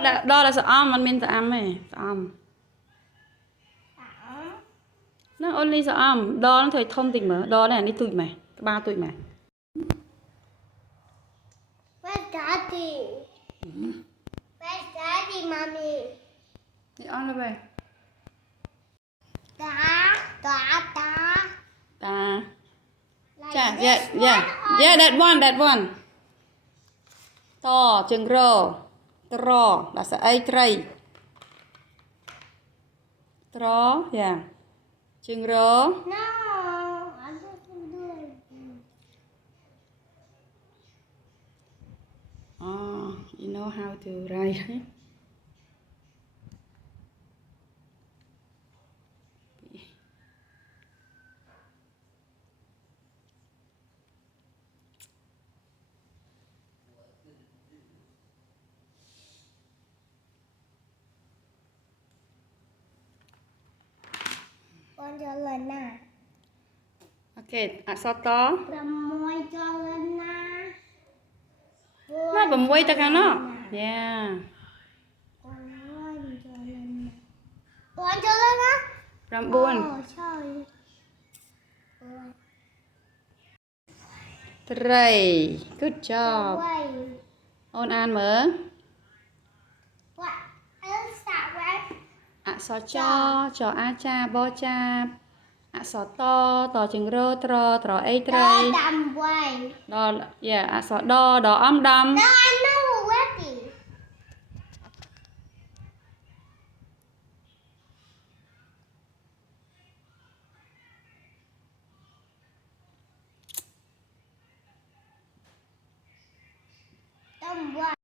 đó là sợ omมันមានsợ âm ấy sợ âm nó only sợ âm đó nó thôi thông tình mở đó này đi tụi mày ba tụi mày Where's Daddy? Where's Daddy, Mommy? đi on lên về Da. ta Like chà this yeah one yeah or yeah that one to chừng rô trò là sợ ai tray trò yeah chừng rô no? I just do it. oh you know how to write Con cho lần nào? ok sao to Môi cho lần nào? nó bấm quay ta khang nó yeah Con cho lần nào? Con cho lần nào? ram buồn Trời. tray good job Wait. ôn an mở What? I'll start with. so cho a cha bo cha so to chừng rô trò trò ai tray Đầm quay. đo yeah so đo âm đầm No, I